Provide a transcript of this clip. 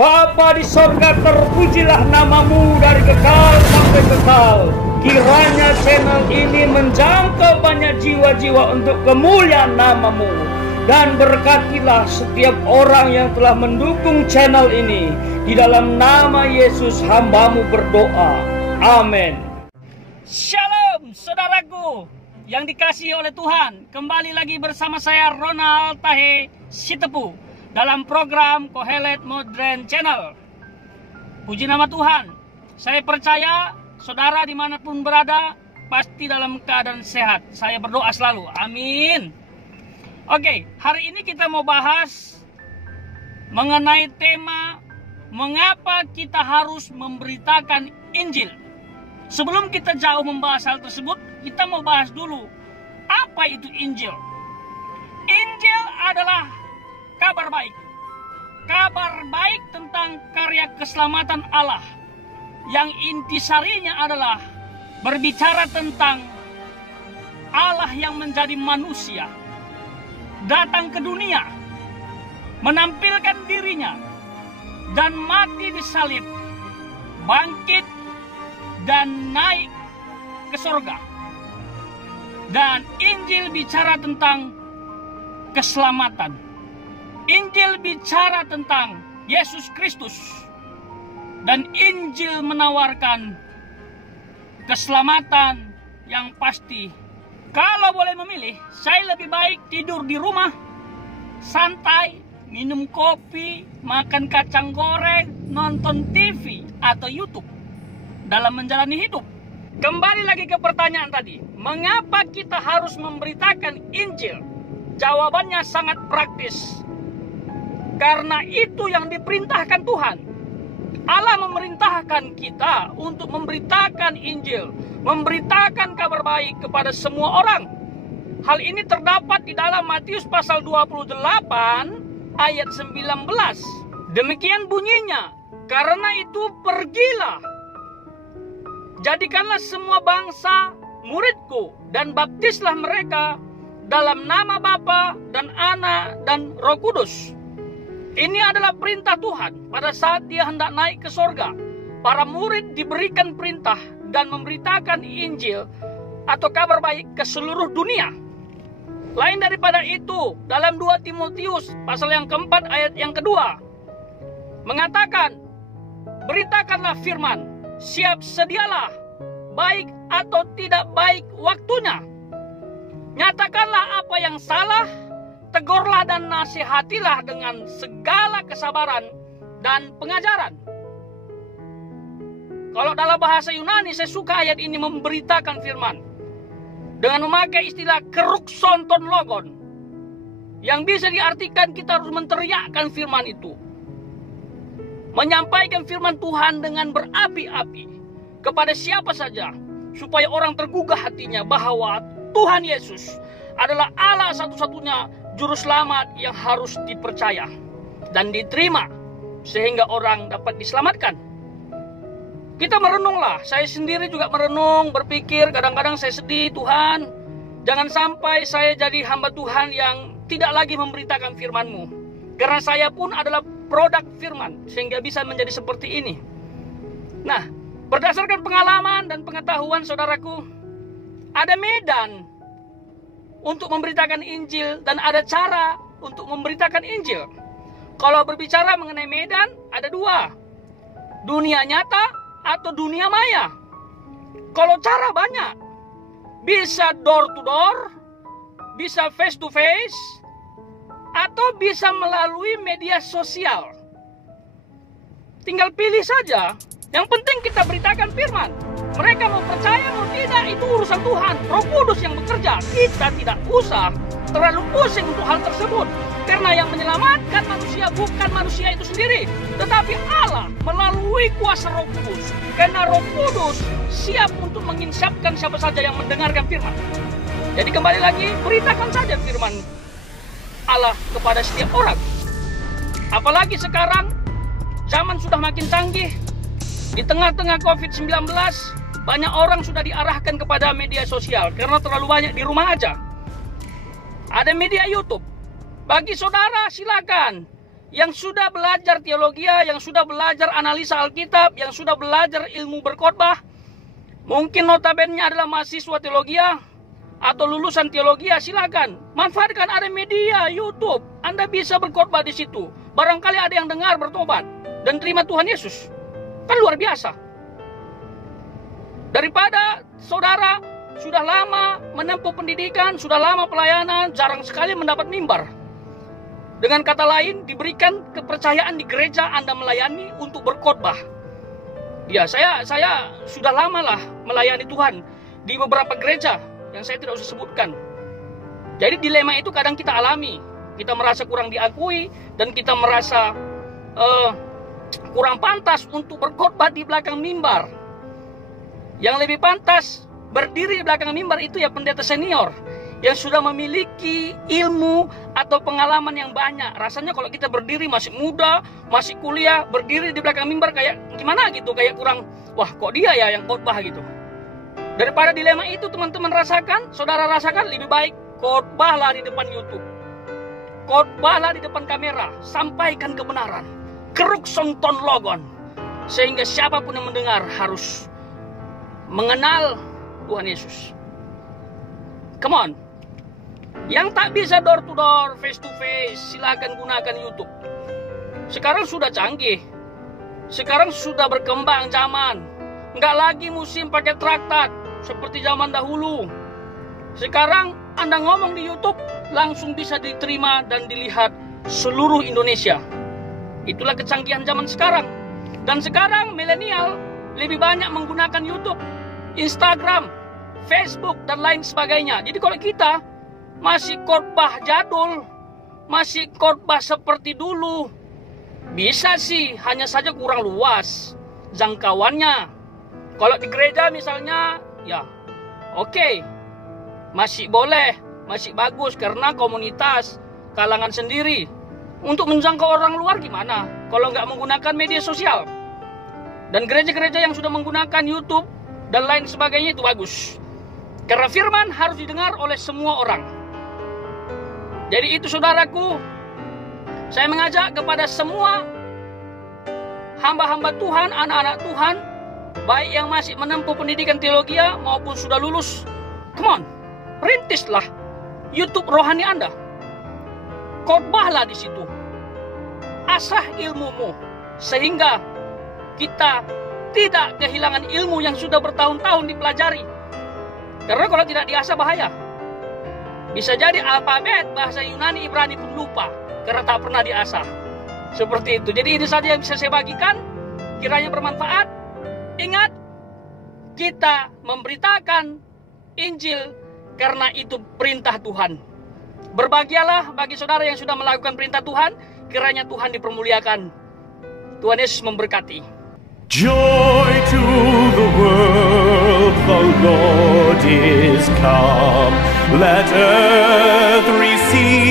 Bapa di sorga, terpujilah namamu dari kekal sampai kekal. Kiranya channel ini menjangkau banyak jiwa-jiwa untuk kemuliaan namamu. Dan berkatilah setiap orang yang telah mendukung channel ini. Di dalam nama Yesus hambamu berdoa. Amin. Shalom saudaraku yang dikasihi oleh Tuhan. Kembali lagi bersama saya Ronald Tahe Sitepu dalam program Kohelet Modern Channel. Puji nama Tuhan. Saya percaya saudara dimanapun berada pasti dalam keadaan sehat. Saya berdoa selalu. Amin. Oke, hari ini kita mau bahas mengenai tema mengapa kita harus memberitakan Injil. Sebelum kita jauh membahas hal tersebut, kita mau bahas dulu apa itu Injil. Injil adalah kabar baik. Kabar baik tentang karya keselamatan Allah. Yang intisarinya adalah berbicara tentang Allah yang menjadi manusia. Datang ke dunia, menampilkan dirinya, dan mati di salib, bangkit, dan naik ke surga. Dan Injil bicara tentang keselamatan. Injil bicara tentang Yesus Kristus. Dan Injil menawarkan keselamatan yang pasti. Kalau boleh memilih, saya lebih baik tidur di rumah, santai, minum kopi, makan kacang goreng, nonton TV atau YouTube dalam menjalani hidup. Kembali lagi ke pertanyaan tadi, mengapa kita harus memberitakan Injil? Jawabannya sangat praktis. Karena itu yang diperintahkan Tuhan. Allah memerintahkan kita untuk memberitakan Injil, memberitakan kabar baik kepada semua orang. Hal ini terdapat di dalam Matius pasal 28 ayat 19. Demikian bunyinya, karena itu pergilah, jadikanlah semua bangsa muridku dan baptislah mereka dalam nama Bapa dan Anak dan Roh Kudus. Ini adalah perintah Tuhan pada saat dia hendak naik ke sorga. Para murid diberikan perintah dan memberitakan Injil atau kabar baik ke seluruh dunia. Lain daripada itu, dalam 2 Timotius pasal yang keempat ayat yang kedua mengatakan, beritakanlah firman, siap sedialah, baik atau tidak baik waktunya. Nyatakanlah apa yang salah, tegurlah dan nasihatilah dengan segala kesabaran dan pengajaran. Kalau dalam bahasa Yunani, saya suka ayat ini memberitakan firman dengan memakai istilah kerukson logon, yang bisa diartikan kita harus menteriakkan firman itu, menyampaikan firman Tuhan dengan berapi-api kepada siapa saja, supaya orang tergugah hatinya bahwa Tuhan Yesus adalah Allah satu-satunya juru selamat yang harus dipercaya dan diterima sehingga orang dapat diselamatkan. Kita merenunglah, saya sendiri juga merenung, berpikir, kadang-kadang saya sedih, Tuhan, jangan sampai saya jadi hamba Tuhan yang tidak lagi memberitakan firman-Mu. Karena saya pun adalah produk firman, sehingga bisa menjadi seperti ini. Nah, berdasarkan pengalaman dan pengetahuan saudaraku, ada medan untuk memberitakan Injil dan ada cara untuk memberitakan Injil. Kalau berbicara mengenai medan, ada dua. Dunia nyata atau dunia maya. Kalau cara banyak. Bisa door to door, bisa face to face, atau bisa melalui media sosial. Tinggal pilih saja. Yang penting kita beritakan firman. Mereka mau percaya mau tidak, itu urusan Tuhan. Roh Kudus yang bekerja. Kita tidak usah terlalu pusing untuk hal tersebut. Karena yang menyelamatkan manusia bukan manusia itu sendiri, tetapi Allah melalui kuasa Roh Kudus. Karena Roh Kudus siap untuk menginsapkan siapa saja yang mendengarkan firman. Jadi kembali lagi, beritakan saja firman Allah kepada setiap orang. Apalagi sekarang, zaman sudah makin canggih. Di tengah-tengah COVID-19, banyak orang sudah diarahkan kepada media sosial karena terlalu banyak di rumah aja. Ada media YouTube. Bagi saudara silakan yang sudah belajar teologi, yang sudah belajar analisa Alkitab, yang sudah belajar ilmu berkhotbah, mungkin notabene adalah mahasiswa teologi atau lulusan teologi, silakan manfaatkan, ada media YouTube, Anda bisa berkhotbah di situ. Barangkali ada yang dengar, bertobat dan terima Tuhan Yesus. Kan luar biasa. Daripada saudara sudah lama menempuh pendidikan, sudah lama pelayanan, jarang sekali mendapat mimbar. Dengan kata lain, diberikan kepercayaan di gereja Anda melayani untuk berkhotbah. Ya, saya sudah lama lah melayani Tuhan di beberapa gereja yang saya tidak usah sebutkan. Jadi dilema itu kadang kita alami. Kita merasa kurang diakui dan kita merasa kurang pantas untuk berkhotbah di belakang mimbar. Yang lebih pantas berdiri di belakang mimbar itu ya pendeta senior yang sudah memiliki ilmu atau pengalaman yang banyak. Rasanya kalau kita berdiri masih muda, masih kuliah, berdiri di belakang mimbar kayak gimana gitu, kayak kurang, wah kok dia ya yang khotbah gitu. Daripada dilema itu teman-teman rasakan, saudara rasakan, lebih baik khotbahlah di depan YouTube. Khotbahlah di depan kamera, sampaikan kebenaran. Keruk sonton logon. Sehingga siapapun yang mendengar harus mengenal Tuhan Yesus. Come on. Yang tak bisa door to door, face to face, silakan gunakan YouTube. Sekarang sudah canggih. Sekarang sudah berkembang zaman. Nggak lagi musim pakai traktat seperti zaman dahulu. Sekarang Anda ngomong di YouTube langsung bisa diterima dan dilihat seluruh Indonesia. Itulah kecanggihan zaman sekarang. Dan sekarang milenial lebih banyak menggunakan YouTube, Instagram, Facebook, dan lain sebagainya. Jadi kalau kita masih khotbah jadul, masih khotbah seperti dulu, bisa sih, hanya saja kurang luas jangkauannya. Kalau di gereja misalnya, ya oke, masih boleh, masih bagus karena komunitas, kalangan sendiri. Untuk menjangkau orang luar gimana kalau nggak menggunakan media sosial? Dan gereja-gereja yang sudah menggunakan YouTube dan lain sebagainya itu bagus. Karena firman harus didengar oleh semua orang. Jadi itu saudaraku, saya mengajak kepada semua hamba-hamba Tuhan, anak-anak Tuhan, baik yang masih menempuh pendidikan teologi maupun sudah lulus, come on, rintislah YouTube rohani Anda. Khotbahlah di situ. Asah ilmumu sehingga kita tidak kehilangan ilmu yang sudah bertahun-tahun dipelajari. Karena kalau tidak diasah bahaya. Bisa jadi alfabet bahasa Yunani, Ibrani pun lupa karena tak pernah diasah. Seperti itu. Jadi ini saja yang bisa saya bagikan. Kiranya bermanfaat. Ingat, kita memberitakan Injil karena itu perintah Tuhan. Berbahagialah bagi saudara yang sudah melakukan perintah Tuhan. Kiranya Tuhan dipermuliakan. Tuhan Yesus memberkati. Joy to the world, the Lord is come. Let earth receive